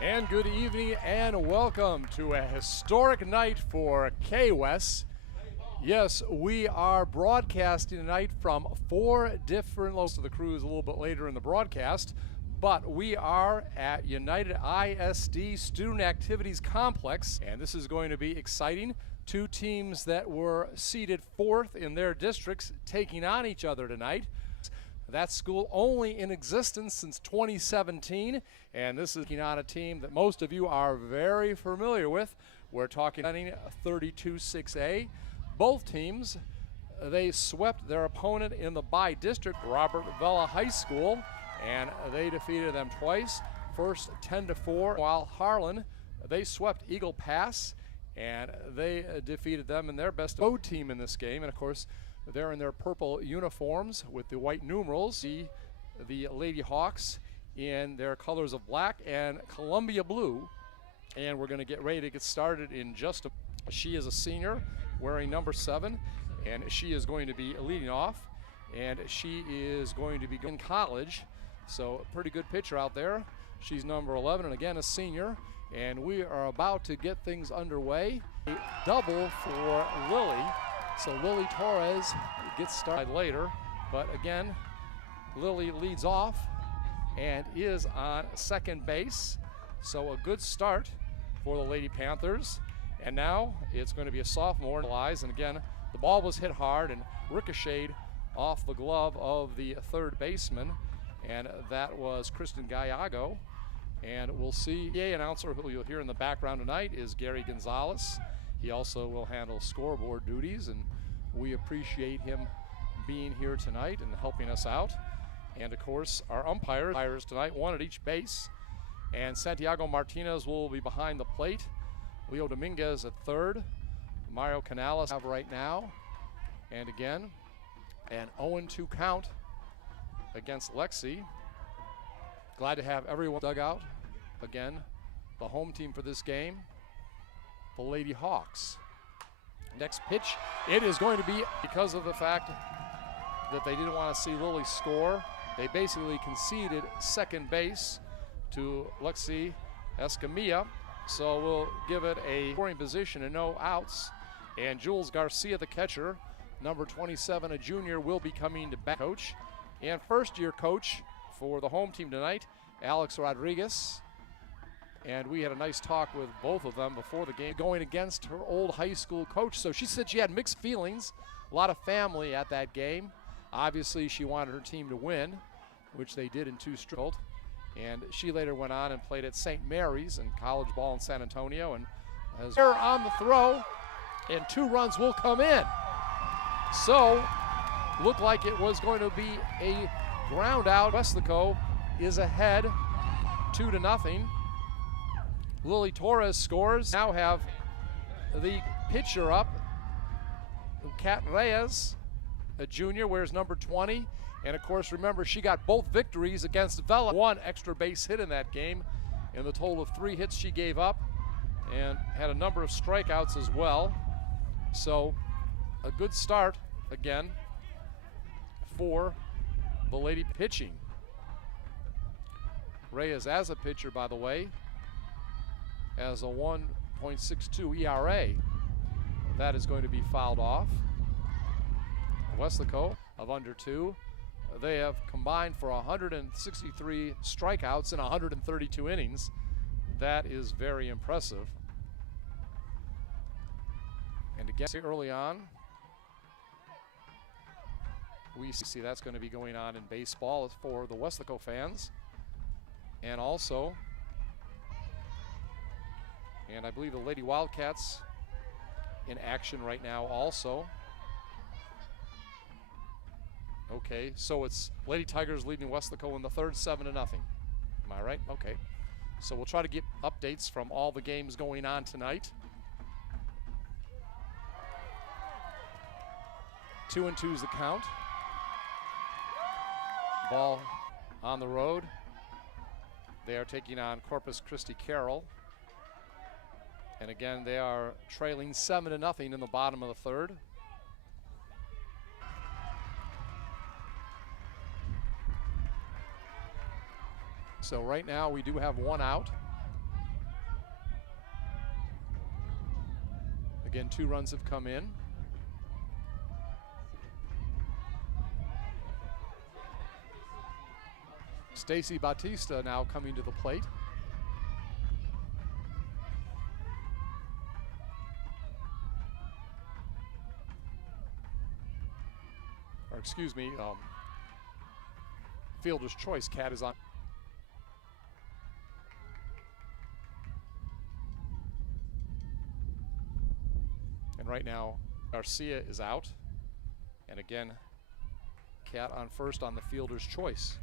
And good evening and welcome to a historic night for K-West. Yes, we are broadcasting tonight from 4 different locations. The crew is a little bit later in the broadcast, but we are at United ISD Student Activities Complex, and this is going to be exciting. 2 teams that were seeded 4th in their districts taking on each other tonight. That school only in existence since 2017, and this is on a team that most of you are very familiar with. We're talking 32-6A. Both teams, they swept their opponent in the by-district, Robert Vela High School, and they defeated them twice. First 10-4, while Harlan, they swept Eagle Pass, and they defeated them in their best road team in this game. And of course, they're in their purple uniforms with the white numerals. The Lady Hawks in their colors of black and Columbia blue. And we're going to get ready to get started in just a... She is a senior wearing number 7, and she is going to be leading off. And she is going to be in college, so a pretty good pitcher out there. She's number 11, and again a senior. And we are about to get things underway. A double for Lily. So Lily Torres gets started later, but again, Lily leads off and is on second base. So a good start for the Lady Panthers. And now it's going to be a sophomore, and again, the ball was hit hard and ricocheted off the glove of the third baseman, and that was Kristen Gallardo. And we'll see. The announcer who you'll hear in the background tonight is Gary Gonzalez. He also will handle scoreboard duties, and we appreciate him being here tonight and helping us out. And of course, our umpires tonight, 1 at each base. And Santiago Martinez will be behind the plate. Leo Dominguez at third. Mario Canales have right now. And again, an 0-2 count against Lexi. Glad to have everyone dug out. Again, the home team for this game, the Lady Hawks. Next pitch, it is going to be, because of the fact that they didn't want to see Lily score, they basically conceded second base to Lexi Escamilla. So we'll give it a scoring position and no outs. And Jules Garcia, the catcher, number 27, a junior, will be coming to back coach. And first-year coach for the home team tonight, Alex Rodriguez. And we had a nice talk with both of them before the game, going against her old high school coach. So she said she had mixed feelings, a lot of family at that game. Obviously, she wanted her team to win, which they did in 2 straight. And she later went on and played at St. Mary's in college ball in San Antonio. And as on the throw, and 2 runs will come in. So, looked like it was going to be a ground out. Weslaco is ahead 2-0. Lily Torres scores. Now have the pitcher up. Kat Reyes, a junior, wears number 20. And of course, remember, she got both victories against Vela. 1 extra base hit in that game, in the total of 3 hits she gave up, and had a number of strikeouts as well. So a good start again for the Lady pitching. Reyes, as a pitcher, by the way, has a 1.62 ERA. That is going to be fouled off. Weslaco of under 2. They have combined for 163 strikeouts in 132 innings. That is very impressive. And again, early on, we see that's going to be going on in baseball for the Weslaco fans. And also, and I believe the Lady Wildcats in action right now also. Okay, so it's Lady Tigers leading Weslaco in the third, 7-0. Am I right? Okay. So we'll try to get updates from all the games going on tonight. 2-2 is the count. Ball on the road. They are taking on Corpus Christi Carroll. And again, they are trailing 7-0 in the bottom of the third. So right now we do have 1 out. Again, 2 runs have come in. Stacy Batista now coming to the plate. Or excuse me, fielder's choice. Cat is on. And right now, Garcia is out. And again, Cat on first on the fielder's choice.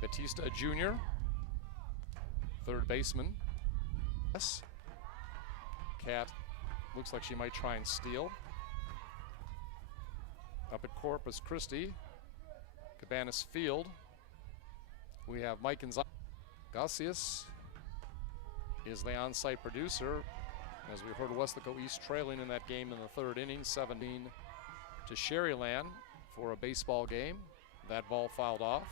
Batista Jr., third baseman. Yes. Cat looks like she might try and steal. Up at Corpus Christi, Cabanas Field, we have Mike Gasius is the on-site producer. As we heard, Weslaco East trailing in that game in the 3rd inning, 17 to Sherryland for a baseball game. That ball fouled off.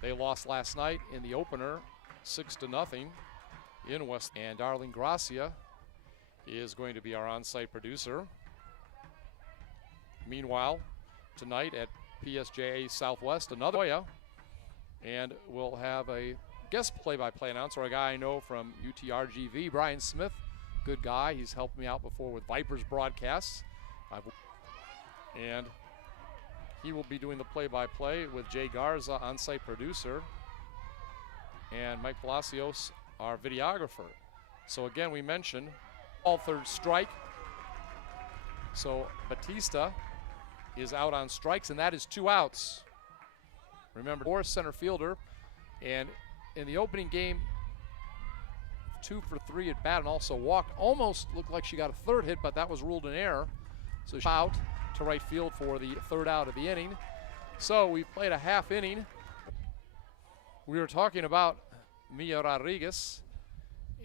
They lost last night in the opener, 6-0 in West. And Darlene Gracia is going to be our on-site producer. Meanwhile, tonight at PSJA Southwest, another Oya, and we'll have a guest play-by-play announcer, a guy I know from UTRGV, Brian Smith. Good guy. He's helped me out before with Vipers broadcasts. And he will be doing the play-by-play with Jay Garza, on-site producer, and Mike Palacios, our videographer. So again, we mentioned all 3rd strike. So Batista is out on strikes, and that is 2 outs. Remember, 4th center fielder, and in the opening game, 2 for 3 at bat and also walked. Almost looked like she got a 3rd hit, but that was ruled an error. So she's out to right field for the 3rd out of the inning. So we played a half inning. We were talking about Mia Rodriguez,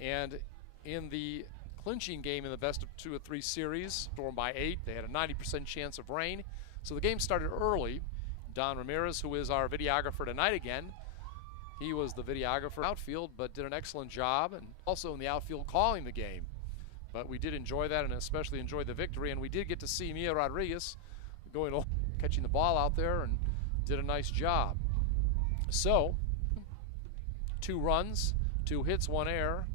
and in the clinching game in the best of 2 or 3 series, stormed by 8. They had a 90% chance of rain. So the game started early. Don Ramirez, who is our videographer tonight again, he was the videographer outfield, but did an excellent job, and also in the outfield calling the game. But we did enjoy that, and especially enjoyed the victory, and we did get to see Mia Rodriguez catching the ball out there, and did a nice job. So 2 runs, 2 hits, 1 error,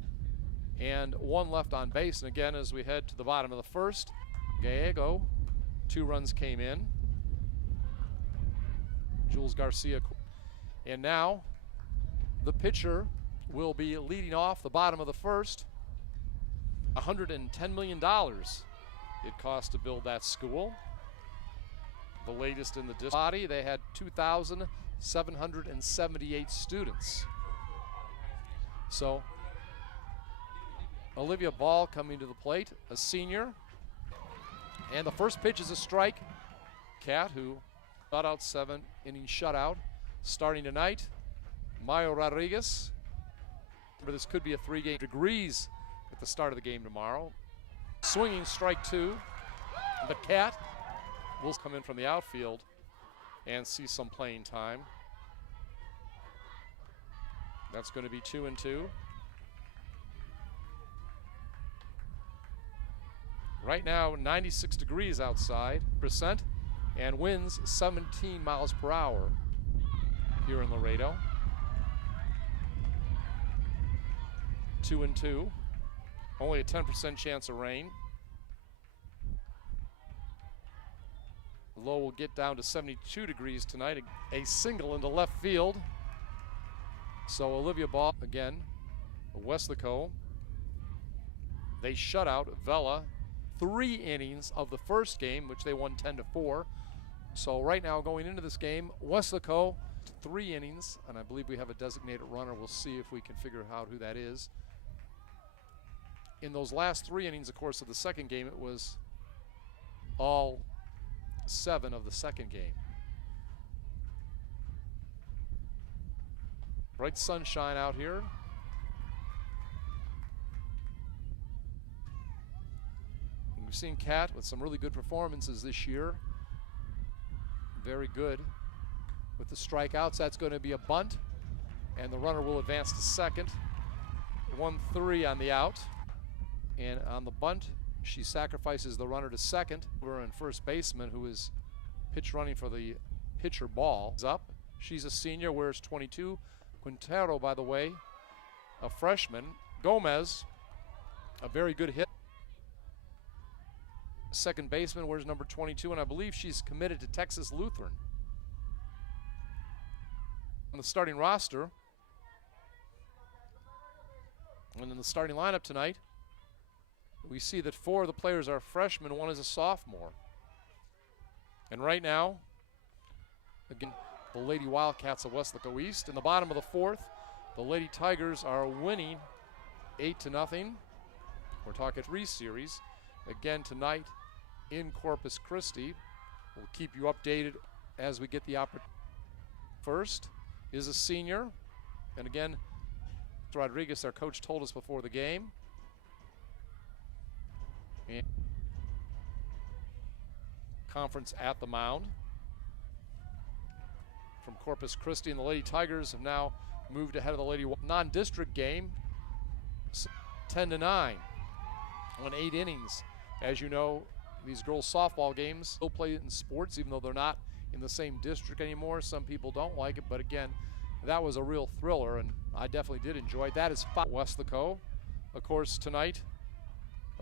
and 1 left on base. And again, as we head to the bottom of the 1st, Gallego, 2 runs came in. Jules Garcia, and now the pitcher will be leading off the bottom of the 1st. $110 million it cost to build that school. The latest in the district body. They had 2,778 students. So Olivia Ball coming to the plate, a senior. And the first pitch is a strike. Cat, who got out 7-inning shutout, starting tonight. Mayo Rodriguez. This could be a 3-game degrees at the start of the game tomorrow. Swinging strike 2. But Cat will come in from the outfield and see some playing time. That's going to be 2-2. Right now, 96 degrees outside, percent, and winds 17 miles per hour here in Laredo. 2-2. Only a 10% chance of rain. The low will get down to 72 degrees tonight. A single into left field. So Olivia Ball again, Weslaco. They shut out Vela 3 innings of the first game, which they won 10-4. So right now going into this game, Weslaco 3 innings, and I believe we have a designated runner. We'll see if we can figure out who that is. In those last 3 innings, of course, of the second game, it was all 7 of the second game. Bright sunshine out here. And we've seen Cat with some really good performances this year. Very good. With the strikeouts, that's going to be a bunt, and the runner will advance to second. 1-3 on the out. And on the bunt, she sacrifices the runner to second. We're in first baseman, who is pitch running for the pitcher ball. Is up. She's a senior, wears 22. Quintero, by the way, a freshman. Gomez, a very good hit. Second baseman, wears number 22, and I believe she's committed to Texas Lutheran. On the starting roster, and in the starting lineup tonight, we see that 4 of the players are freshmen, 1 is a sophomore. And right now, again, the Lady Wildcats of Weslaco East. In the bottom of the 4th, the Lady Tigers are winning 8-0. We're talking 3 series. Again tonight in Corpus Christi. We'll keep you updated as we get the opportunity. First is a senior. And again, Rodriguez, our coach, told us before the game. And conference at the mound. From Corpus Christi, and the Lady Tigers have now moved ahead of the Lady non-district game 10-9. Won 8 innings. As you know, these girls softball games still play in sports, even though they're not in the same district anymore. Some people don't like it, but again, that was a real thriller, and I definitely did enjoy it. That is Weslaco. Of course, tonight,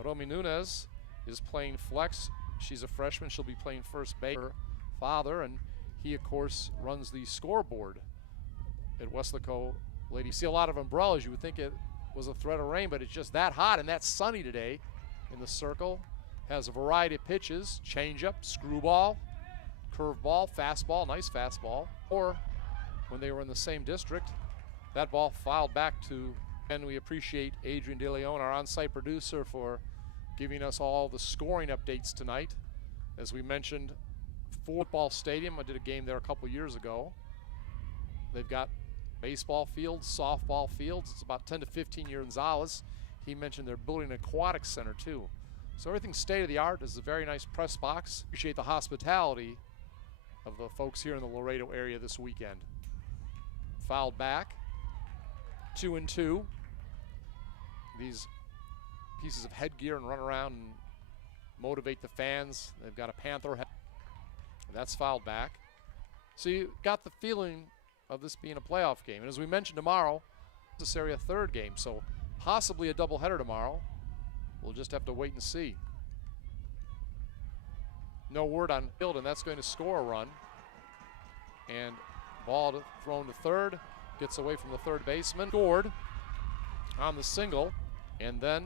Romy Nunez is playing flex. She's a freshman. She'll be playing first base. Her father, and he, of course, runs the scoreboard at Weslaco. Lady, see a lot of umbrellas. You would think it was a threat of rain, but it's just that hot and that sunny today in the circle. Has a variety of pitches: changeup, screwball, curveball, fastball, nice fastball. Or when they were in the same district, that ball fouled back to, and we appreciate Adrian De Leon, our on-site producer, for giving us all the scoring updates tonight. As we mentioned, football stadium, I did a game there a couple years ago. They've got baseball fields, softball fields. It's about 10 to 15 years. Gonzalez, he mentioned they're building an aquatic center too. So everything's state of the art. This is a very nice press box. Appreciate the hospitality of the folks here in the Laredo area this weekend. Fouled back, 2-2. These pieces of headgear and run around and motivate the fans. They've got a Panther head. That's fouled back. So you got the feeling of this being a playoff game. And as we mentioned, tomorrow, necessary a third game. So possibly a doubleheader tomorrow. We'll just have to wait and see. No word on field, and that's going to score a run. And ball thrown to third. Gets away from the third baseman. Scored on the single. And then,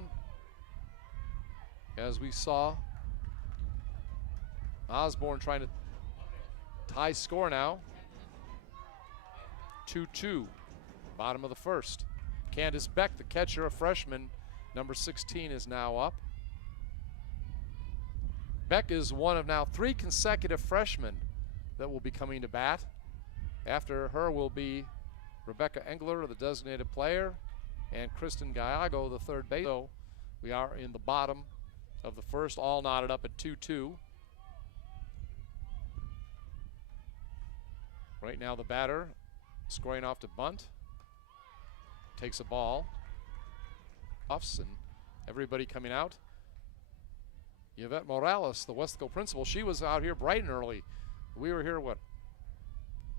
as we saw, Osborne trying to tie score now. 2-2, bottom of the first. Candace Beck, the catcher, a freshman, number 16, is now up. Beck is one of now 3 consecutive freshmen that will be coming to bat. After her will be Rebecca Engler, the designated player, and Kristen Gallego, the third base. So we are in the bottom of the first, all knotted up at 2-2. Right now the batter scoring off to bunt. Takes a ball. Offs and everybody coming out. Yvette Morales, the Weslaco principal, she was out here bright and early. We were here, what,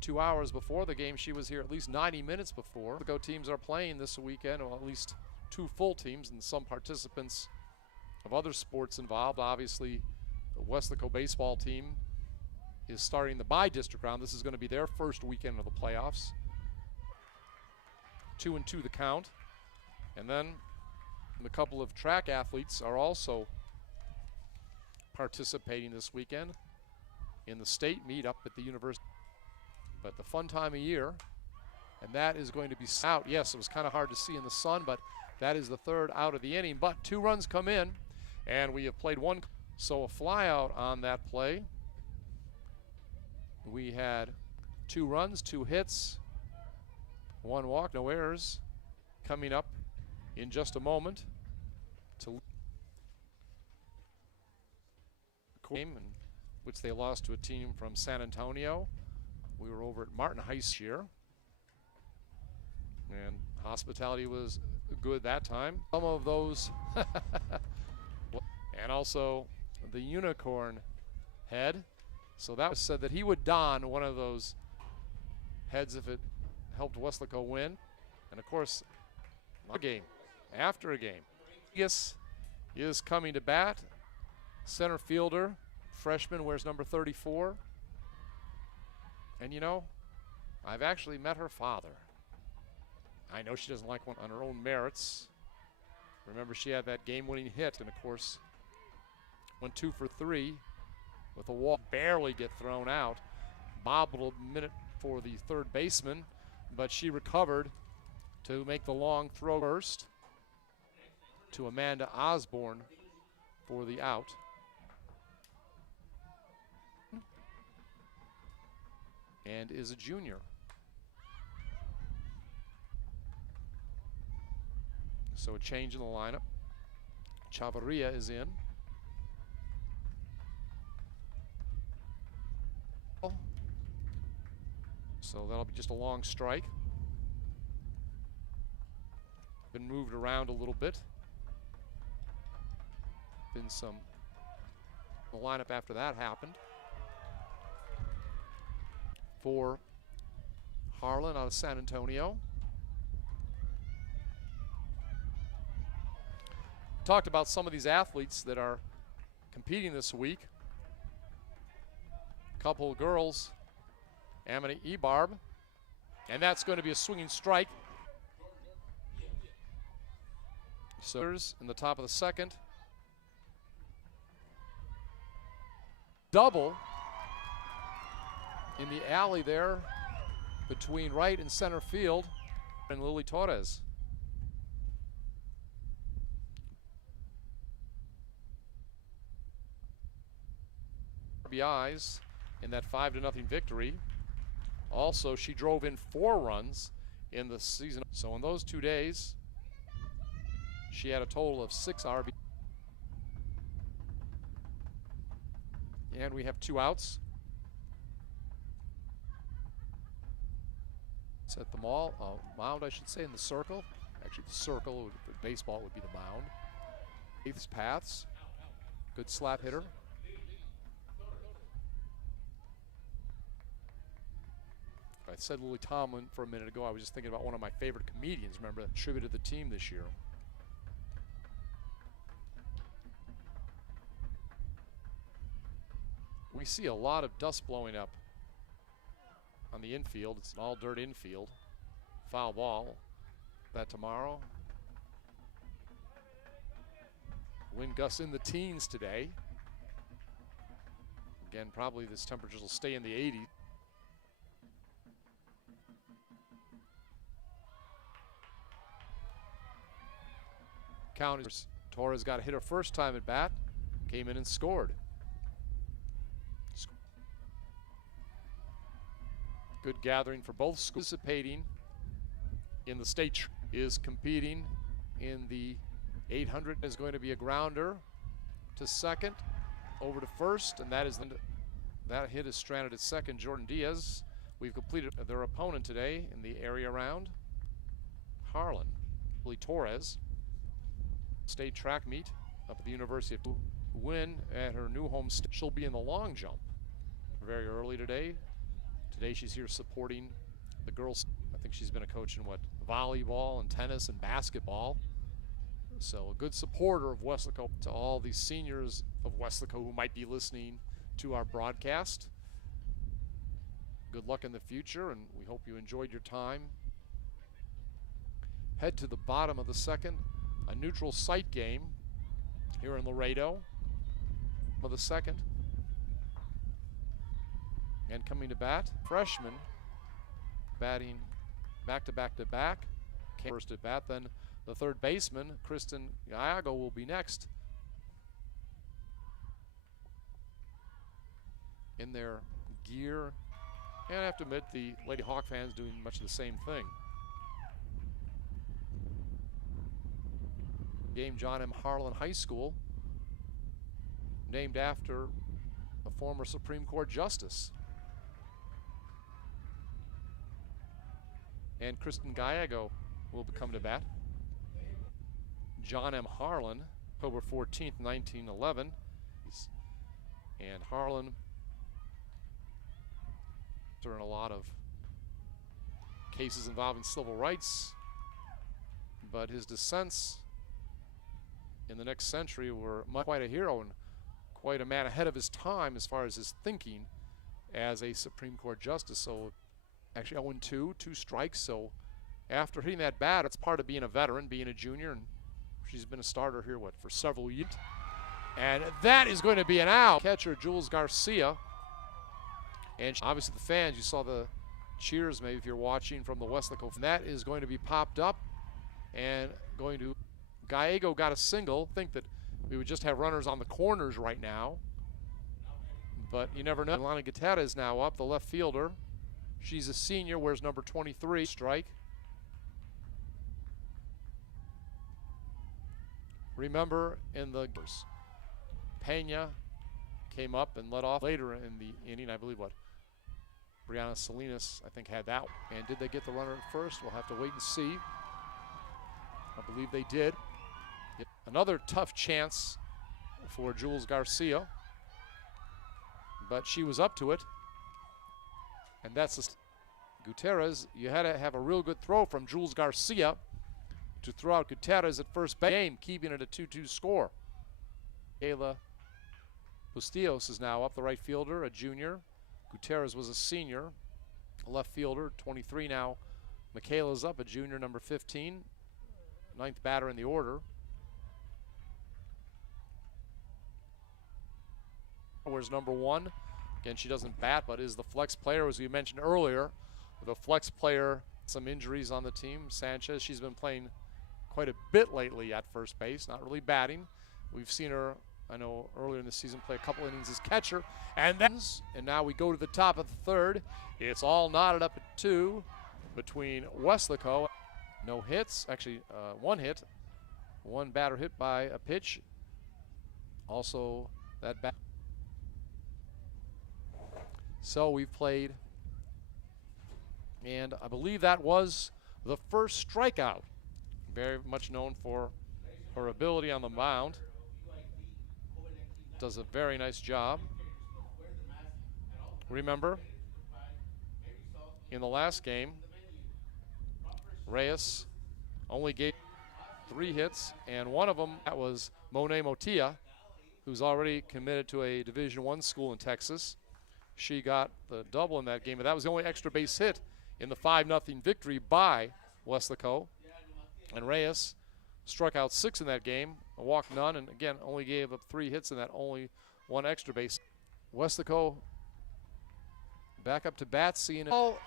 2 hours before the game. She was here at least 90 minutes before. The Weslaco teams are playing this weekend, or at least 2 full teams, and some participants of other sports involved. Obviously, the Weslaco baseball team is starting the bi-district round. This is going to be their first weekend of the playoffs. 2-2 the count. And then a couple of track athletes are also participating this weekend in the state meet up at the university. But the fun time of year, and that is going to be out. Yes, it was kind of hard to see in the sun, but that is the third out of the inning. But 2 runs come in, and we have played 1. So a fly out on that play. We had 2 runs, 2 hits, 1 walk, no errors. Coming up in just a moment to game in which they lost to a team from San Antonio. We were over at Martin Heights here, and Hospitality was good that time. Some of those, and also the unicorn head. So that was said that he would don one of those heads if it helped Weslaco win. And of course, a game after a game. Yes, is coming to bat. Center fielder, freshman, wears number 34. And you know, I've actually met her father. I know she doesn't like one on her own merits. Remember, she had that game-winning hit, and of course, went 2 for 3 with a walk, barely get thrown out. Bobbled a minute for the third baseman, but she recovered to make the long throw first to Amanda Osborne for the out. And is a junior. So a change in the lineup. Chavarria is in. So that'll be just a long strike. Been moved around a little bit. Been some the lineup after that happened. For Harlan out of San Antonio. Talked about some of these athletes that are competing this week. A couple of girls, Amity Ebarb, and that's going to be a swinging strike. So in the top of the second. Double in the alley there between right and center field and Lily Torres. RBIs in that 5-0 victory. Also, she drove in 4 runs in the season. So in those 2 days, she had a total of 6 RBIs. And we have 2 outs. Set them all. Mound, I should say, in the circle. Actually, the circle, the baseball would be the mound. 8th paths. Good slap hitter. I said Lily Tomlin for a minute ago. I was just thinking about one of my favorite comedians, remember, that contributed to the team this year. We see a lot of dust blowing up on the infield. It's an all dirt infield. Foul ball. That tomorrow. Wind gusts in the teens today. Again, probably this temperatures will stay in the 80s. Count is Torres got hit her first time at bat, came in and scored. Good gathering for both schools. Participating in the state is competing in the 800. Is going to be a grounder to second, over to first, and that hit is stranded at second. Jordan Diaz. We've completed their opponent today in the area round. Harlan, Lily Torres. State track meet up at the University of win at her new home state. She'll be in the long jump very early today. Today she's here supporting the girls. I think she's been a coach in volleyball and tennis and basketball. So a good supporter of Weslaco. To all the seniors of Weslaco who might be listening to our broadcast, good luck in the future, and we hope you enjoyed your time. Head to the bottom of the second. A neutral site game here in Laredo of the second. And coming to bat, freshman batting back to back to back. First at bat, then the third baseman, Kristen Gallego, will be next. In their gear. And I have to admit, the Lady Hawk fans doing much of the same thing. Game John M. Harlan High School, named after a former Supreme Court justice. And Kristen Gallego will come to bat. John M. Harlan, October 14th, 1911. And Harlan, during a lot of cases involving civil rights, but his dissents in the next century were quite a hero and quite a man ahead of his time as far as his thinking as a Supreme Court justice. So actually 0-2, 2 strikes. So after hitting that bat, it's part of being a veteran, being a junior, and she's been a starter here, for several years. And that is going to be an out. Catcher Jules Garcia. And obviously the fans, you saw the cheers maybe if you're watching from the Weslaco. And that is going to be popped up and going to, Gallego got a single. Think that we would just have runners on the corners right now, but you never know. Lana Guitarra is now up, the left fielder. She's a senior, wears number 23. Strike. Remember in the Pena came up and led off later in the inning. I believe Brianna Salinas, I think, had that. And did they get the runner at first? We'll have to wait and see. I believe they did. Another tough chance for Jules Garcia, but she was up to it. And that's Gutierrez. You had to have a real good throw from Jules Garcia to throw out Gutierrez at first base, keeping it a 2-2 score. Ayla Bustillos is now up, the right fielder, a junior. Gutierrez was a senior, a left fielder, 23 now. Michaela's up, a junior, number 15, 9th batter in the order. Where's number 1? Again, she doesn't bat, but is the flex player, as we mentioned earlier. The flex player, some injuries on the team. Sanchez, she's been playing quite a bit lately at first base, not really batting. We've seen her, I know, earlier in the season play a couple innings as catcher. And now we go to the top of the third. It's all knotted up at 2 between Weslaco. No hits, actually 1 hit. 1 batter hit by a pitch. Also that bat. So we've played, and I believe that was the first strikeout. Very much known for her ability on the mound. Does a very nice job. Remember, in the last game, Reyes only gave 3 hits, and one of them, that was Monet Motia, who's already committed to a Division I school in Texas. She got the double in that game, but that was the only extra base hit in the 5-0 victory by Weslaco. And Reyes struck out 6 in that game, a walk, none, and again only gave up 3 hits in that, only 1 extra base. Weslaco back up to bat, seeing a ball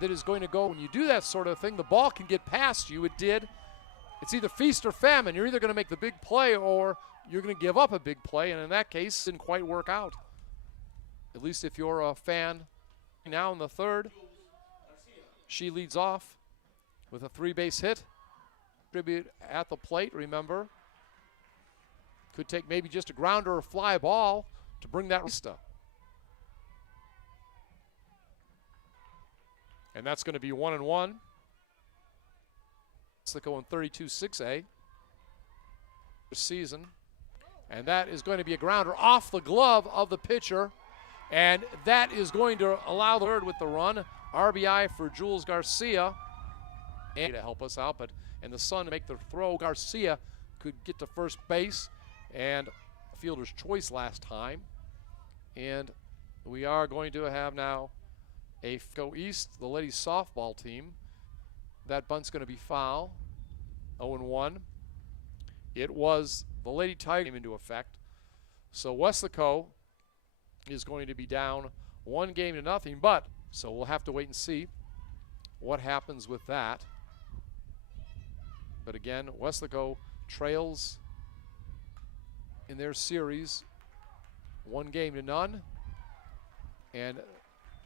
that is going to go. When you do that sort of thing, the ball can get past you. It did. It's either feast or famine. You're either going to make the big play or you're going to give up a big play, and in that case, it didn't quite work out. At least if you're a fan. Now in the third, she leads off with a 3-base hit. Tribute at the plate, remember. Could take maybe just a grounder or fly ball to bring that resta. And that's going to be 1-1. It's going 32-6A this season. And that is going to be a grounder off the glove of the pitcher. And that is going to allow the third with the run. RBI for Jules Garcia. And to help us out, but and the Sun to make the throw. Garcia could get to first base, and fielder's choice last time. And we are going to have now a go East, the ladies softball team. That bunt's going to be foul. 0-1. It was the Lady Tiger came into effect. So Weslaco is going to be down 1-0, but so we'll have to wait and see what happens with that. But again, Weslaco trails in their series 1-0, and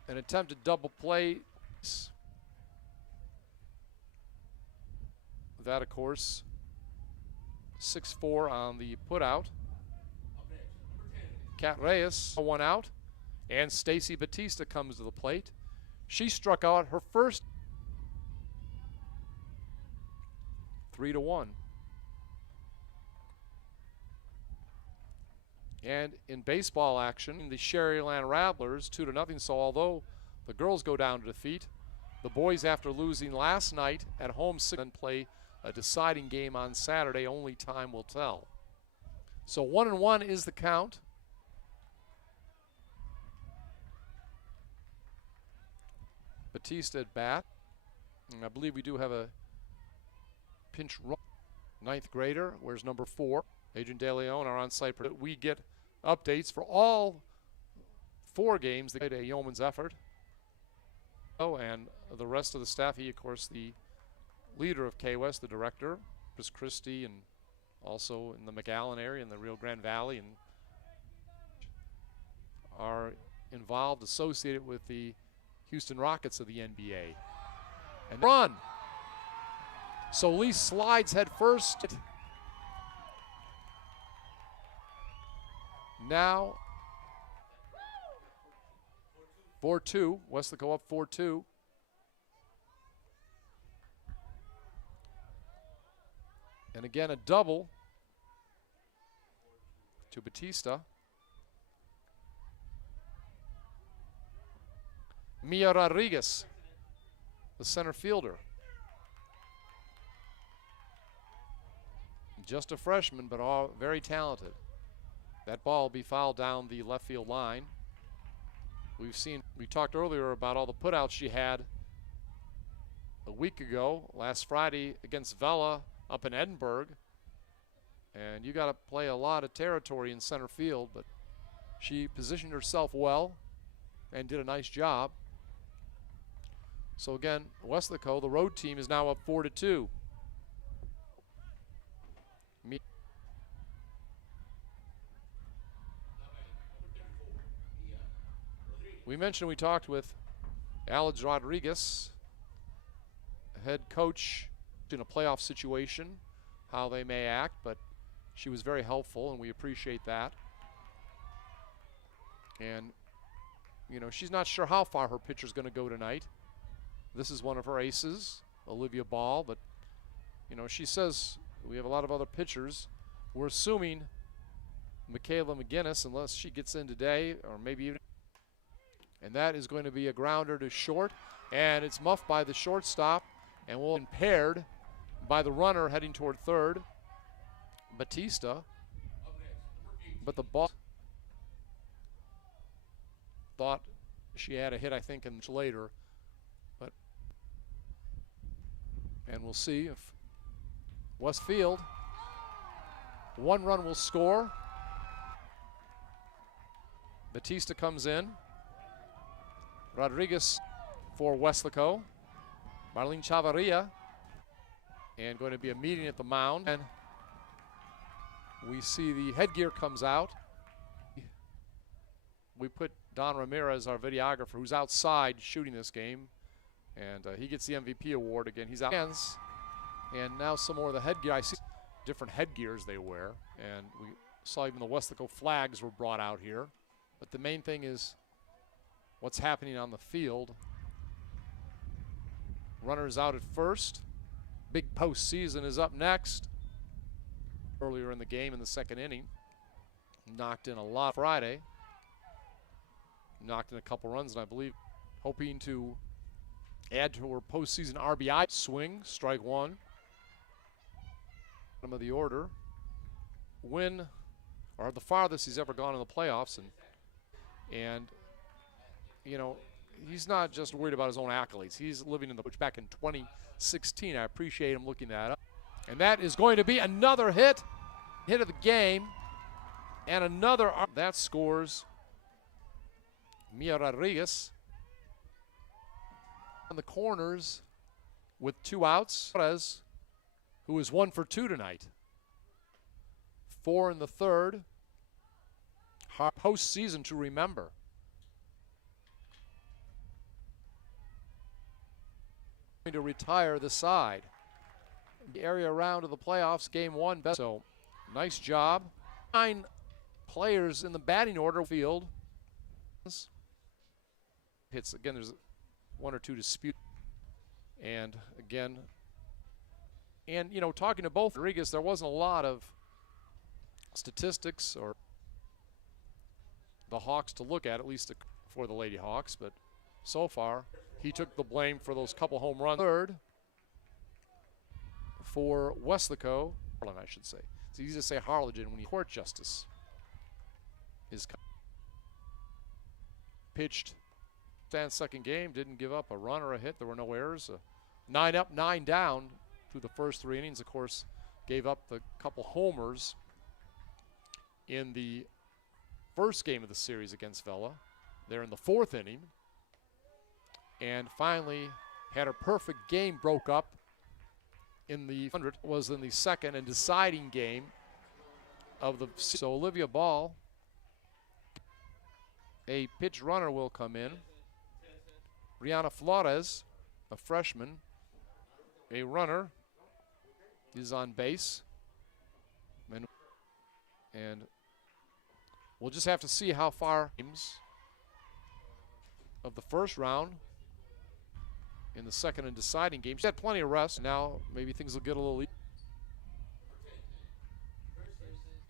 an attempted double play. That, of course, 6-4 on the putout. Kat Reyes, 1 out, and Stacy Batista comes to the plate. She struck out her first. 3-1. And in baseball action, the Sherryland Rattlers 2-0. So although the girls go down to defeat, the boys, after losing last night at home, and play a deciding game on Saturday. Only time will tell. So 1-1 is the count. Batista at bat. And I believe we do have a pinch run. Ninth grader, where's number 4? Adrian De Leon, our on-site. We get updates for all 4 games. They made a yeoman's effort. Oh, and the rest of the staff. He, of course, the leader of K-West, the director, Chris Christie, and also in the McAllen area in the Rio Grande Valley, and are involved, associated with the Houston Rockets of the NBA. And run. So Lee slides head first. Now 4-2. Weslaco up 4-2. And again, a double to Batista. Mia Rodriguez, the center fielder. Just a freshman, but all very talented. That ball will be fouled down the left field line. We talked earlier about all the putouts she had a week ago, last Friday against Vela up in Edinburgh. And you got to play a lot of territory in center field, but she positioned herself well and did a nice job. So again, Weslaco, the road team, is now up 4-2. We mentioned we talked with Alex Rodriguez, head coach in a playoff situation, how they may act, but she was very helpful, and we appreciate that. And, you know, she's not sure how far her pitcher's going to go tonight. This is one of her aces, Olivia Ball, but, you know, she says we have a lot of other pitchers. We're assuming Michaela McGinnis, unless she gets in today, or maybe even. And that is going to be a grounder to short, and it's muffed by the shortstop, and will impaired by the runner heading toward third, Batista. But the ball thought she had a hit, I think, and later. But and we'll see if Westfield, 1 run will score. Batista comes in. Rodriguez for Weslaco. Marlene Chavarria. And going to be a meeting at the mound. And we see the headgear comes out. We put Don Ramirez, our videographer, who's outside shooting this game. And he gets the MVP award again. He's out. And now some more of the headgear. I see different headgears they wear. And we saw even the Weslaco flags were brought out here. But the main thing is what's happening on the field. Runners out at first. Big postseason is up next. Earlier in the game in the second inning. Knocked in a lot Friday. Knocked in a couple runs, and I believe hoping to add to her postseason RBI. Swing, strike 1. Bottom of the order. Win, or the farthest he's ever gone in the playoffs, and you know, he's not just worried about his own accolades. He's living in the which back in 2016. I appreciate him looking that up. And that is going to be another hit of the game, and another that scores Mia Rodriguez on the corners with 2 outs. Perez, who is 1 for 2 tonight. 4 in the third. Postseason to remember. Going to retire the side. The area round of the playoffs, game 1. So nice job. 9 players in the batting order field. Hits again. There's 1 or 2 disputes, and again, And, you know, talking to both Rodriguez, there wasn't a lot of statistics or the Hawks to look at least for the Lady Hawks. But so far, he took the blame for those couple home runs. Third for Weslaco, Harlan, I should say. It's easy to say Harlan when you court justice is pitched. Stan's second game, didn't give up a run or a hit. There were no errors. 9 up, 9 down through the first 3 innings. Of course, gave up the couple homers in the first game of the series against Vela. They're in the 4th inning. And finally had a perfect game, broke up in the 100, was in the second and deciding game of the. So Olivia Ball, a pitch runner will come in. Rihanna Flores, a freshman, a runner, is on base. And we'll just have to see how far games of the first round in the second and deciding game. She had plenty of rest. Now maybe things will get a little easier.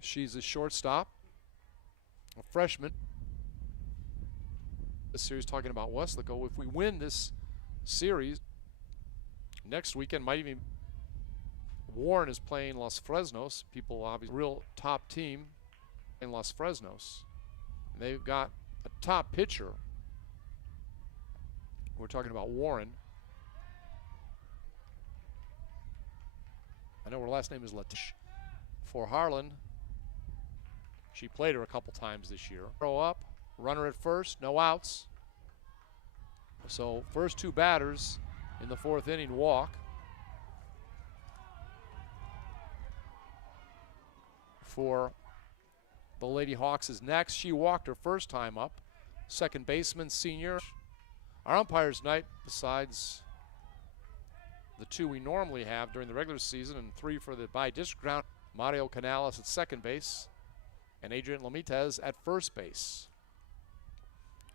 She's a shortstop, a freshman. This series talking about Weslaco. If we win this series next weekend, might even Warren is playing Los Fresnos. People obviously real top team in Los Fresnos. And they've got a top pitcher. We're talking about Warren. I know her last name is Latish. For Harlan, she played her a couple times this year. Throw up, runner at first, no outs. So first 2 batters in the 4th inning walk. For the Lady Hawks is next. She walked her first time up. Second baseman, senior. Our umpires tonight, besides the 2 we normally have during the regular season and 3 for the by-district round, Mario Canales at second base and Adrian Lamites at first base.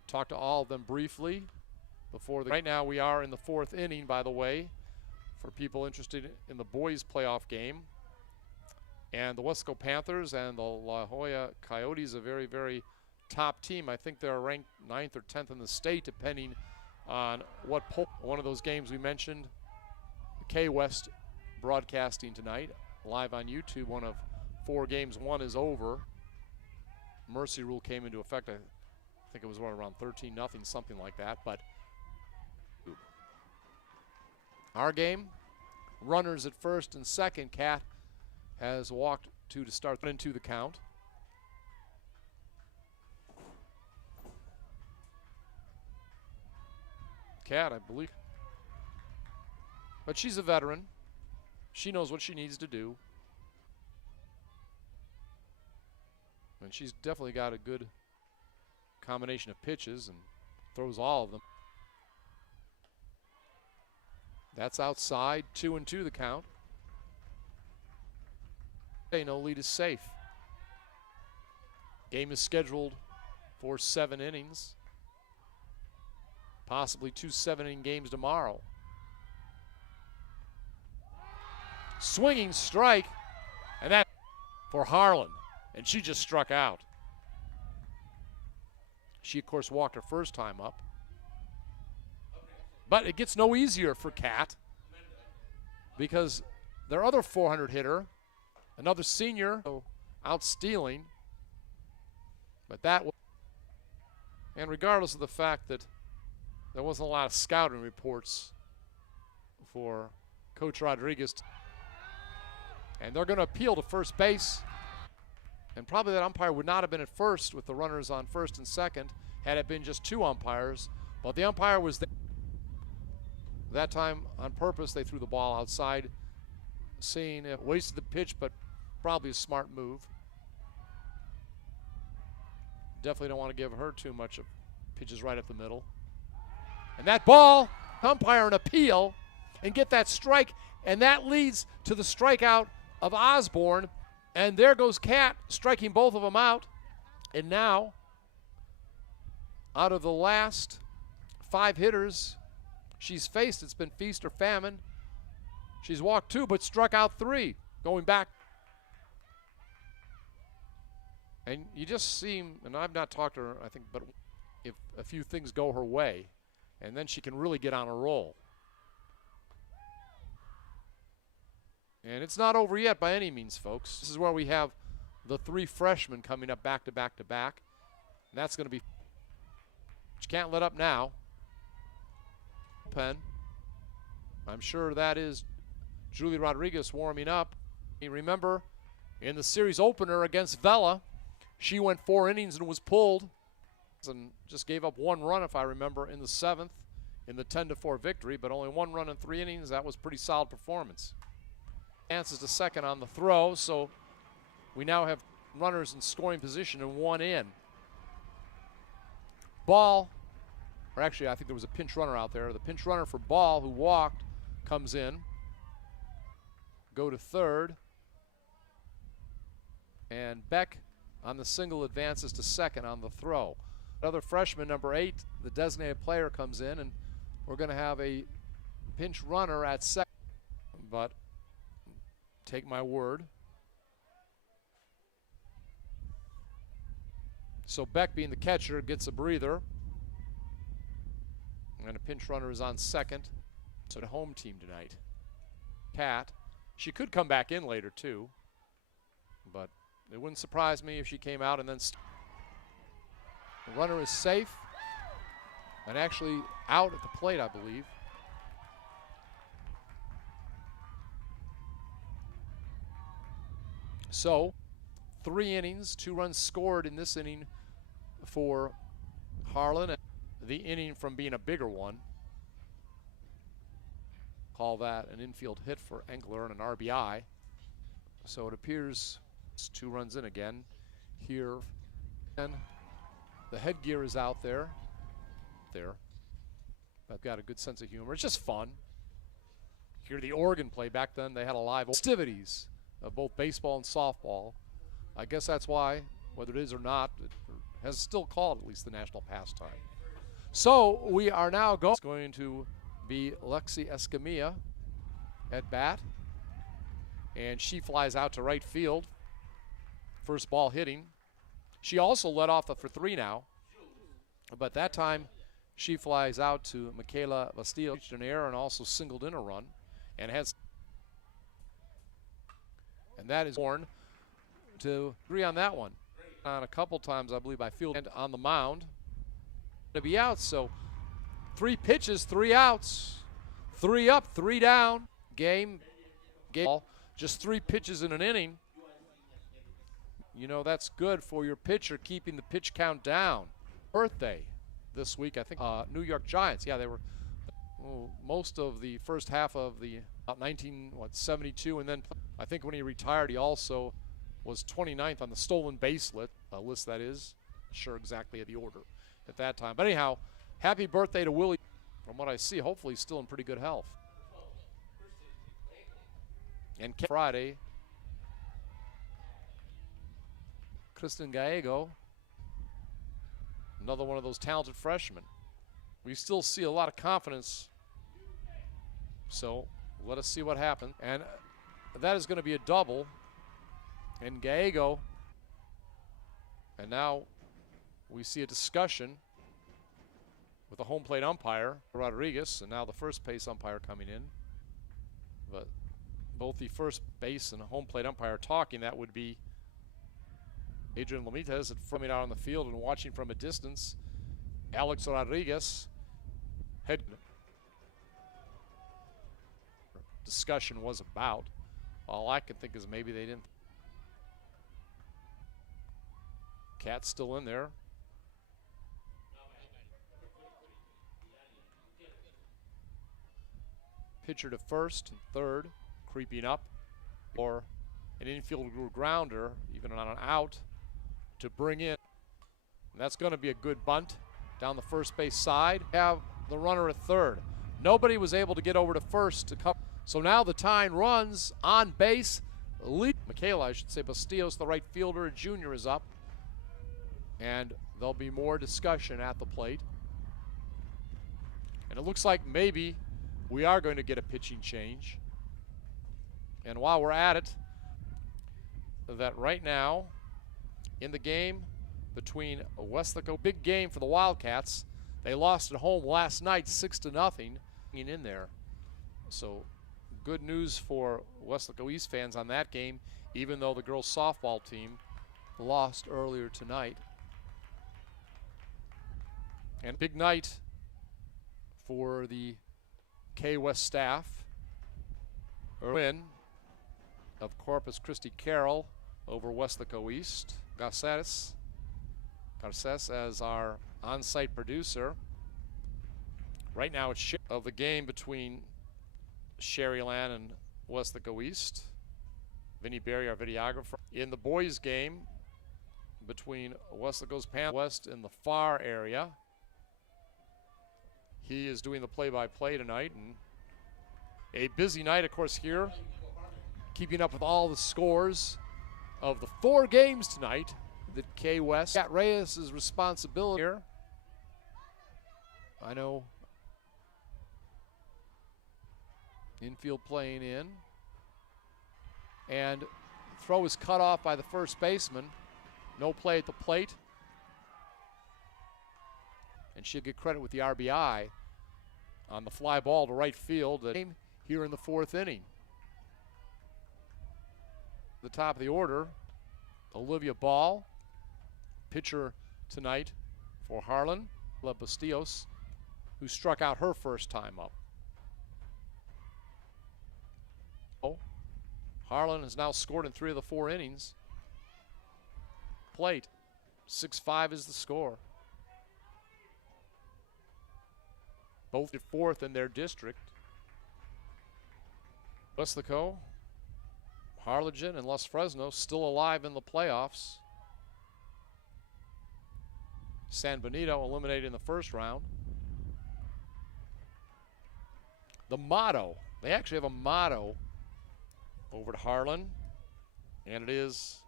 Talked to all of them briefly before the. Right now we are in the 4th inning, by the way, for people interested in the boys playoff game. And the Weslaco Panthers and the La Jolla Coyotes, a very, very top team. I think they're ranked 9th or 10th in the state, depending on what poll. One of those games we mentioned, K-West broadcasting tonight, live on YouTube. One of 4 games. 1 is over. Mercy rule came into effect. I think it was around 13-0, something like that. But our game, runners at first and second. Cat has walked 2 to start into the count. Cat, I believe. But she's a veteran. She knows what she needs to do. And she's definitely got a good combination of pitches and throws all of them. That's outside, 2-2 the count. No lead is safe. Game is scheduled for 7 innings. Possibly 2 7-inning games tomorrow. Swinging strike, and that for Harlan, and she just struck out. She, of course, walked her first time up. But it gets no easier for Cat because their other 400 hitter, another senior, out stealing. But that was, and regardless of the fact that there wasn't a lot of scouting reports for Coach Rodriguez, and they're going to appeal to first base. And probably that umpire would not have been at first with the runners on first and second had it been just 2 umpires. But the umpire was there. That time on purpose they threw the ball outside, seeing it wasted the pitch, but probably a smart move. Definitely don't want to give her too much of pitches right up the middle. And that ball, umpire an appeal and get that strike, and that leads to the strikeout of Osborne. And there goes Cat, striking both of them out. And now, out of the last 5 hitters she's faced, it's been feast or famine. She's walked 2 but struck out 3. Going back. And you just seem, and I've not talked to her, I think, but if a few things go her way, and then she can really get on a roll. And it's not over yet by any means, folks. This is where we have the 3 freshmen coming up back to back to back. And that's going to be, you can't let up now. Pen. I'm sure that is Julie Rodriguez warming up. You remember in the series opener against Vela, she went 4 innings and was pulled and just gave up 1 run, if I remember, in the 7th in the 10-4 victory, but only 1 run in 3 innings. That was pretty solid performance. Advances to second on the throw, so we now have runners in scoring position and 1 in. Ball, or actually I think there was a pinch runner out there. The pinch runner for Ball, who walked, comes in. Go to third. And Beck on the single advances to second on the throw. Another freshman, number 8, the designated player, comes in, and we're going to have a pinch runner at second. But take my word. So Beck, being the catcher, gets a breather. And a pinch runner is on second. So the home team tonight. Kat. She could come back in later too. But it wouldn't surprise me if she came out and then the runner is safe. And actually out at the plate, I believe. So 3 innings, 2 runs scored in this inning for Harlan. The inning from being a bigger one. Call that an infield hit for Enkler and an RBI. So it appears it's 2 runs in again here. And the headgear is out there. I've got a good sense of humor. It's just fun. Hear the organ play. Back then they had a live festivities of both baseball and softball. I guess that's why, whether it is or not, it has still called at least the national pastime. So we are now going to be Lexi Escamilla at bat. And she flies out to right field. First ball hitting. She also led off for 3 now. But that time she flies out to Michaela Bastillo, reached an error and also singled in a run. And that is born to agree on that one. On a couple times, I believe, by field and on the mound. To be out, so 3 pitches, 3 outs. 3 up, 3 down. Game. Just 3 pitches in an inning. You know, that's good for your pitcher, keeping the pitch count down. Birthday this week, I think, New York Giants. Yeah, they were most of the first half of the 1972, and then I think when he retired, he also was 29th on the stolen base list, that is. Not sure exactly of the order at that time. But anyhow, happy birthday to Willie. From what I see, hopefully he's still in pretty good health. And Friday, Kristen Gallego, another one of those talented freshmen. We still see a lot of confidence. So let us see what happens. And that is going to be a double. And Gallego. And now we see a discussion with the home plate umpire, Rodriguez, and now the first base umpire coming in. But both the first base and home plate umpire talking. That would be Adrian Lomitas coming out on the field and watching from a distance. Alex Rodriguez. Head discussion was about. All I can think is maybe they didn't. Cat's still in there. Pitcher to first and third, creeping up, or an infield grounder, even on an out, to bring in. And that's going to be a good bunt down the first base side. Have the runner at third. Nobody was able to get over to first to cover. So now the tying runs on base. Michaela, I should say, Bastillos, the right fielder, junior, is up. And there'll be more discussion at the plate. And it looks like maybe we are going to get a pitching change. And while we're at it, that right now in the game between Weslaco, big game for the Wildcats. They lost at home last night 6-0 in there. So good news for Weslaco East fans on that game, even though the girls softball team lost earlier tonight. And big night for the K-West staff. Win of Corpus Christi Carroll over Weslaco East. Garces as our on-site producer. Right now it's of the game between Sherryland and Weslaco East. Vinny Berry, our videographer. In the boys' game between Weslaco's Panthers West in the far area. He is doing the play-by-play tonight, and a busy night, of course, here, keeping up with all the scores of the 4 games tonight that K-West. Cat Reyes' responsibility here. I know infield playing in, and throw is cut off by the first baseman. No play at the plate, and she'll get credit with the RBI on the fly ball to right field here in the 4th inning. The top of the order, Olivia Ball, pitcher tonight for Harlan, La Bastillos, who struck out her first time up. Harlan has now scored in 3 of the 4 innings. Plate, 6-5 is the score. Both at 4th in their district. Weslaco, Harlingen, and Los Fresno still alive in the playoffs. San Benito eliminated in the first round. The motto, they actually have a motto over at Harlan, and it is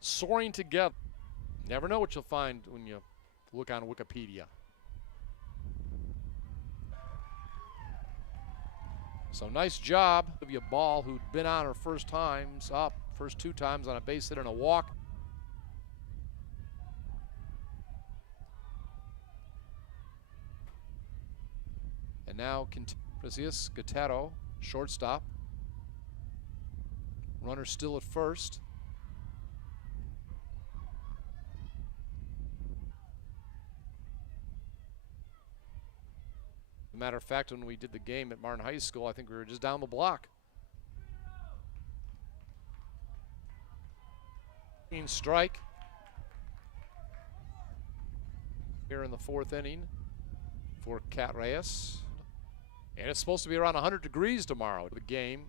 soaring together. Never know what you'll find when you look on Wikipedia. So nice job. Olivia Ball, who'd been on her first 2 times on a base hit and a walk. And now Precious Gatero, shortstop. Runner still at first. As a matter of fact, when we did the game at Martin High School, I think we were just down the block. Strike here in the 4th inning for Cat Reyes. And it's supposed to be around 100 degrees tomorrow. The game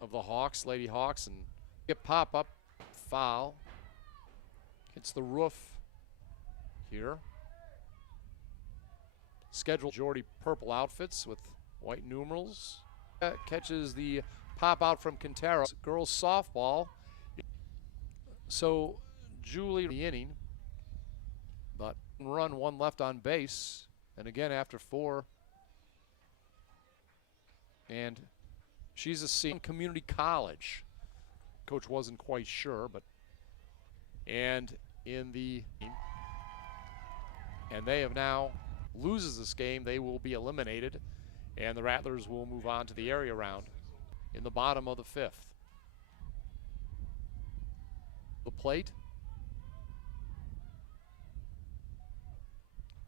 of the Hawks, Lady Hawks, and get pop-up foul. Hits the roof here. Scheduled Jordy purple outfits with white numerals. Catches the pop out from Quintero. Girls softball. So Julie the inning, but run, 1 left on base, and again after 4. And she's a senior in community college. Coach wasn't quite sure, but and they have now loses this game, they will be eliminated, and the Rattlers will move on to the area round in the bottom of the 5th. The plate.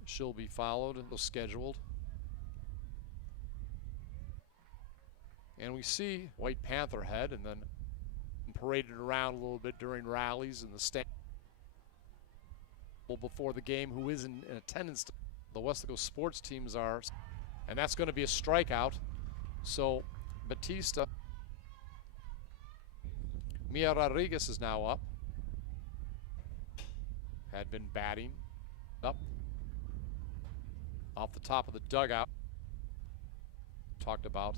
She'll be followed and scheduled. And we see White Panther head and then paraded around a little bit during rallies in the stand before the game, who is in attendance. The Weslaco sports teams are, and that's going to be a strikeout. So Batista, Mia Rodriguez is now up. Had been batting up off the top of the dugout. Talked about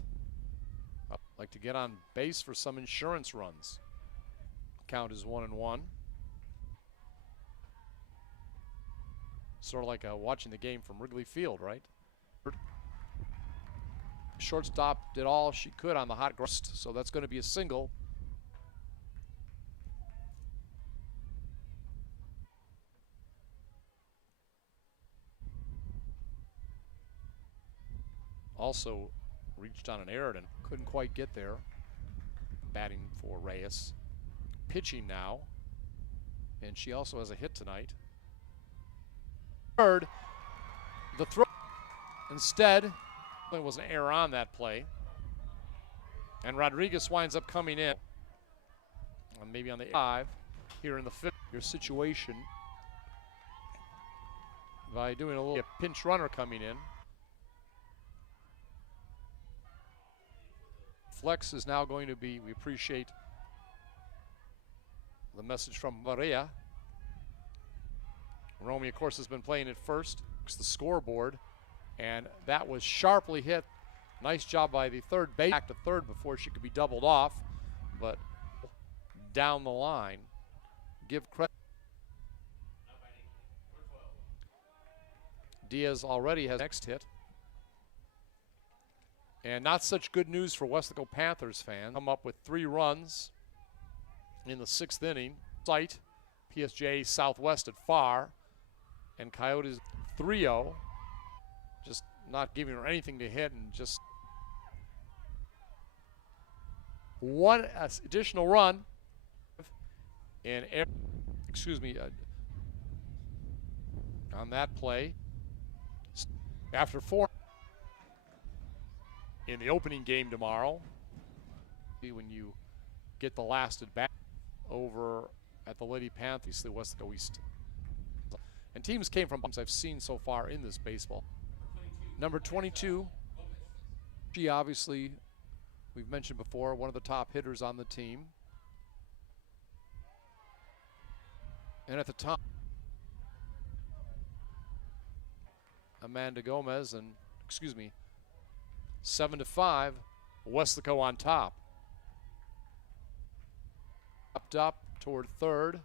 like to get on base for some insurance runs. Count is 1-1. Sort of like watching the game from Wrigley Field, right? Shortstop did all she could on the hot grass, so that's going to be a single. Also reached on an error and couldn't quite get there. Batting for Reyes. Pitching now. And she also has a hit tonight. Third, the throw. Instead, there was an error on that play. And Rodriguez winds up coming in. Maybe on the 5 here in the 5th. Your situation by doing a little pinch runner coming in. Flex is now going to be, we appreciate the message from Maria. Romy, of course, has been playing at first. It's the scoreboard, and that was sharply hit. Nice job by the third base. Back to third before she could be doubled off, but down the line. Give credit. Diaz already has next hit. And not such good news for Weslaco Panthers fans. Come up with 3 runs in the 6th inning. Site, PSJ Southwest at far. And Coyotes 3-0. Just not giving her anything to hit, and just one additional run. And on that play. After 4. In the opening game tomorrow, when you get the last at bat over at the Lady Panthers, the Weslaco East. And teams came from I've seen so far in this baseball. Number 22, she obviously, we've mentioned before, one of the top hitters on the team. And at the top, Amanda Gomez and, 7-5, Weslaco on top. Up toward third,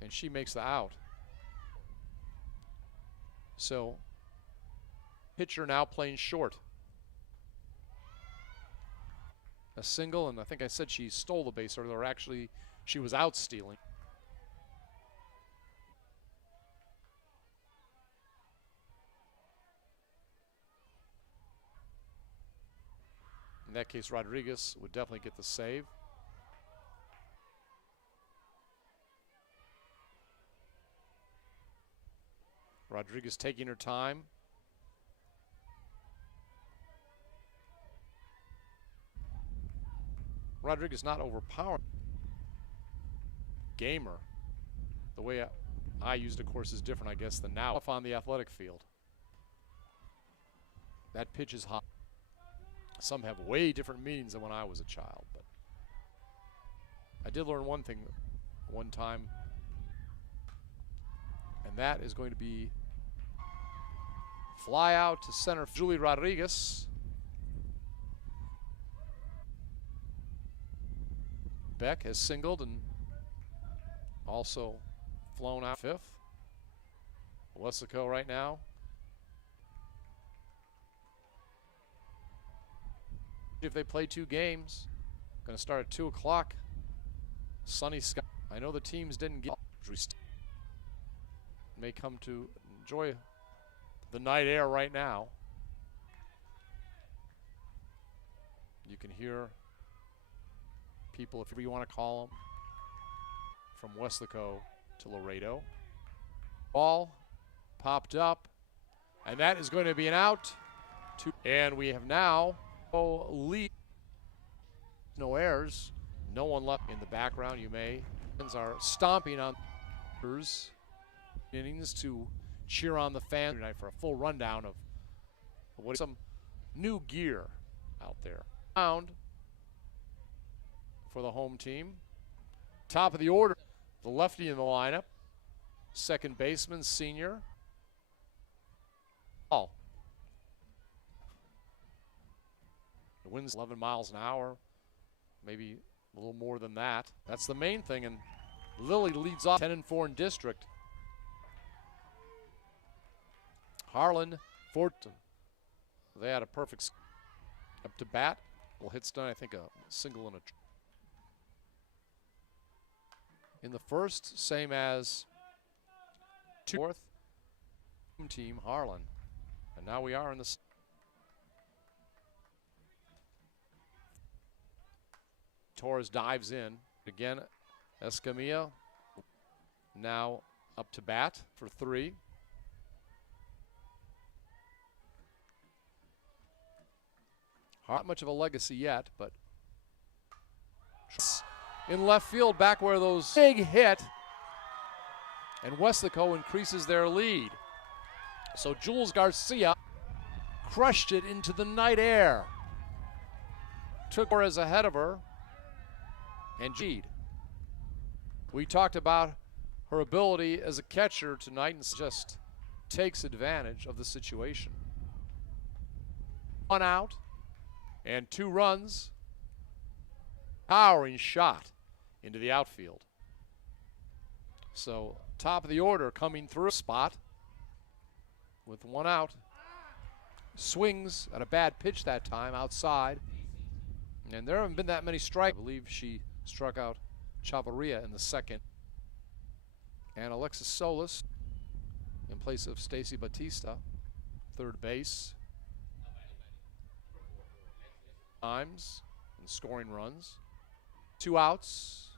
and she makes the out. So, pitcher now playing short. A single, and I think I said she stole the base, or actually she was out stealing. In that case, Rodriguez would definitely get the save. Rodriguez taking her time. Rodriguez not overpowering. Gamer. The way I used, of course, is different, I guess, than now. Off on the athletic field. That pitch is hot. Some have way different meanings than when I was a child, but I did learn one thing one time, and that is going to be fly out to center. Julie Rodriguez. Beck has singled and also flown out 5th. Weslaco right now. If they play 2 games, going to start at 2 o'clock. Sunny sky. I know the teams didn't get. May come to enjoy the night air right now. You can hear people, if you want to call them, from Weslaco to Laredo. Ball popped up, and that is going to be an out. And we have now lead. No errors, no one left in the background. You may are stomping on innings to cheer on the fans tonight for a full rundown of what is some new gear out there. Round for the home team. Top of the order, the lefty in the lineup, second baseman, senior. Ball. The wind's 11 miles an hour, maybe a little more than that. That's the main thing, and Lily leads off 10-4 in district. Harlan, They had a perfect up to bat. Well, hits done, I think a single and a in the first, same as fourth team Harlan. And now we are in the Torres dives in again. Escamilla now up to bat for 3. Not much of a legacy yet, but in left field, back where those big hit, and Weslaco increases their lead. So Jules Garcia crushed it into the night air. Took Torres ahead of her, and we talked about her ability as a catcher tonight, and just takes advantage of the situation. 1 out and 2 runs. Towering shot into the outfield. So top of the order coming through spot with 1 out. Swings at a bad pitch that time outside. And there haven't been that many strikes. I believe she struck out Chavarria in the second. And Alexis Solis in place of Stacy Batista, third base. Times and scoring runs. 2 outs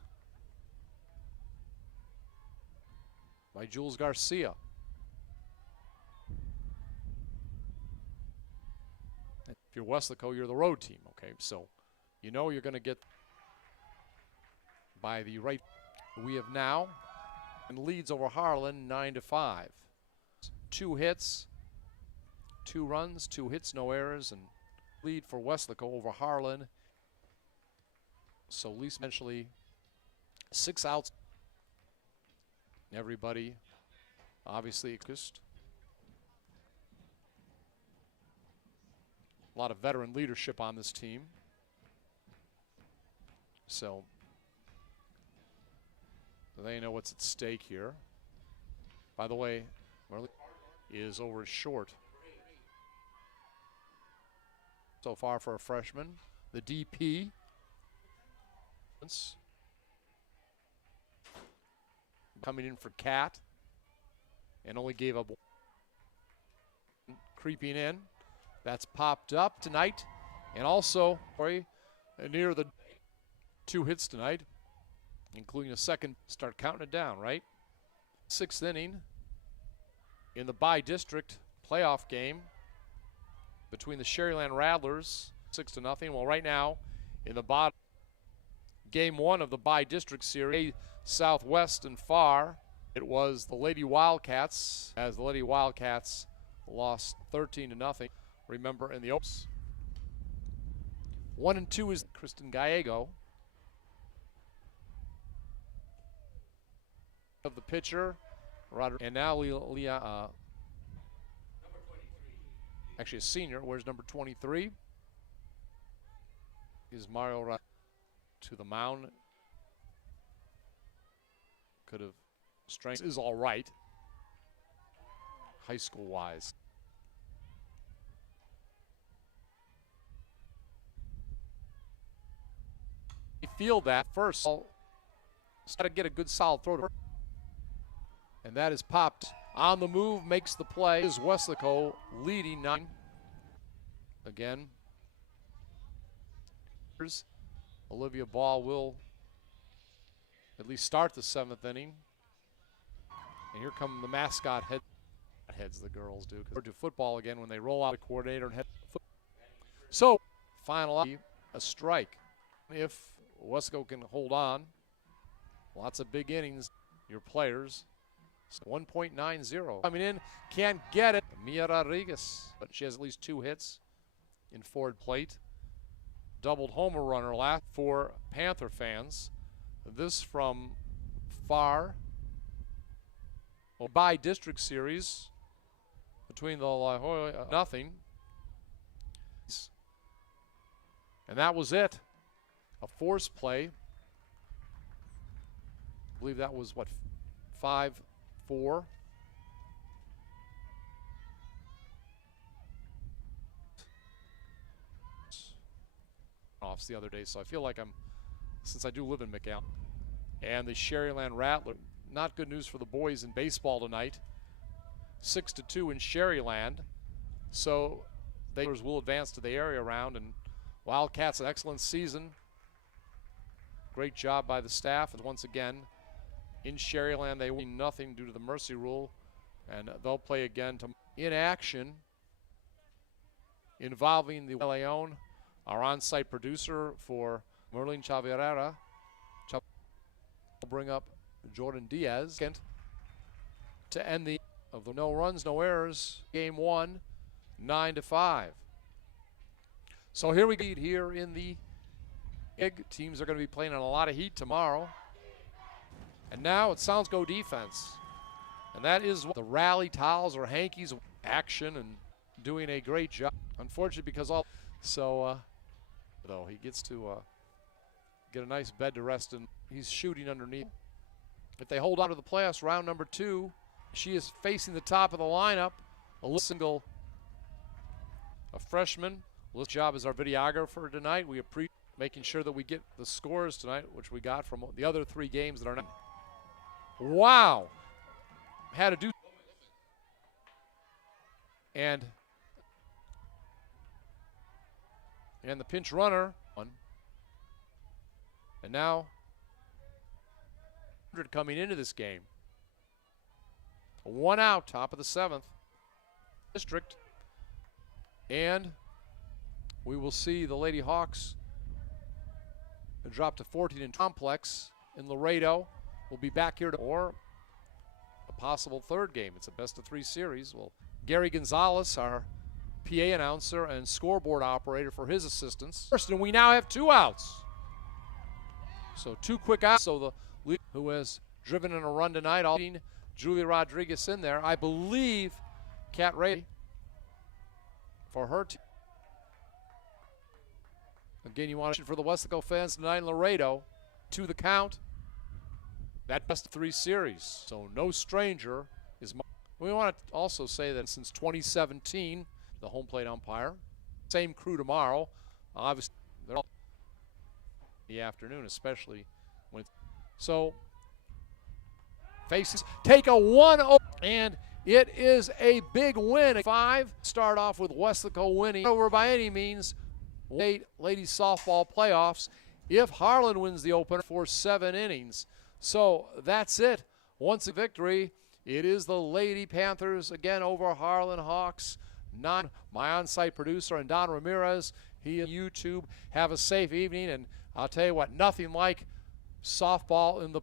by Jules Garcia. If you're Weslaco, you're the road team, okay? So you know you're going to get by the right. We have now and leads over Harlan 9-5. 2 hits, 2 runs, 2 hits, no errors, and lead for Weslaco over Harlan. So least eventually 6 outs. Everybody obviously focused. A lot of veteran leadership on this team. So they know what's at stake here. By the way, Marley is over short so far for a freshman. The DP coming in for Cat and only gave up 1. Creeping in. That's popped up tonight. And also near the 2 hits tonight, including a second. Start counting it down, right? 6th inning in the bi-district playoff game between the Sherryland Rattlers, 6-0. Well, right now in the bottom, game 1 of the bi-district series, Southwest and Far, it was the Lady Wildcats, as the Lady Wildcats lost 13-0. Remember in the Oaks. 1 and 2 is Kristen Gallego. Of the pitcher, and now Leah, actually a senior. Where's number 23? Is Mario to the mound? Could have strength is all right, high school wise. You feel that first. Got to get a good solid throw to. And that is popped on the move, makes the play. Is Weslaco leading 9. Again, Olivia Ball will at least start the 7th inning. And here come the mascot heads, the girls do. Or do football again when they roll out the coordinator and head. So, final a strike. If Weslaco can hold on, lots of big innings, your players. 1.90 coming in, can't get it. Mia Rodriguez, but she has at least 2 hits in forward plate. Doubled homer runner last for Panther fans. This from Far. Bi-district series between the La Jolla, nothing. And that was it. A force play. I believe that was what, 5-4. playoffs the other day, so I feel like since I do live in McAllen. And the Sherryland Rattler, not good news for the boys in baseball tonight. 6-2 in Sherryland. So they will advance to the area round, and Wildcats an excellent season. Great job by the staff, and once again, in Sherryland they win nothing due to the mercy rule, and they'll play again in action involving the Leon, our on-site producer for Merlin Chavarera. Will bring up Jordan Diaz to end the no runs, no errors. Game 1, 9-5. So here we go here in the big teams are going to be playing on a lot of heat tomorrow. And now it sounds go defense. And that is what the rally towels or hankies action and doing a great job. Unfortunately, because though he gets to get a nice bed to rest in. He's shooting underneath. If they hold on to the playoffs, round number 2, she is facing the top of the lineup. A freshman. This job as our videographer tonight. We appreciate making sure that we get the scores tonight, which we got from the other 3 games that are not. Wow. Had to do. And the pinch runner. And now coming into this game. 1 out, top of the 7th district. And we will see the Lady Hawks drop to 14 in complex in Laredo. We'll be back here or a possible 3rd game. It's a best-of-3 series. Well, Gary Gonzalez, our PA announcer and scoreboard operator, for his assistance. First, and we now have 2 outs. So 2 quick outs. So the lead, who has driven in a run tonight, all Julia Rodriguez in there. I believe Kat Ray for her team. Again, you want to for the Weslaco fans tonight in Laredo. To the count. That best-of-3 series. So no stranger is. We want to also say that since 2017, the home plate umpire, same crew tomorrow. Obviously, they're all in the afternoon, especially when. So faces take a 1-0, and it is a big win. 5 start off with Weslaco winning over by any means. Late ladies softball playoffs if Harlan wins the opener for 7 innings. So that's it. Once a victory, it is the Lady Panthers again over Harlan Hawks. My on-site producer and Don Ramirez, he and YouTube. Have a safe evening, and I'll tell you what, nothing like softball in the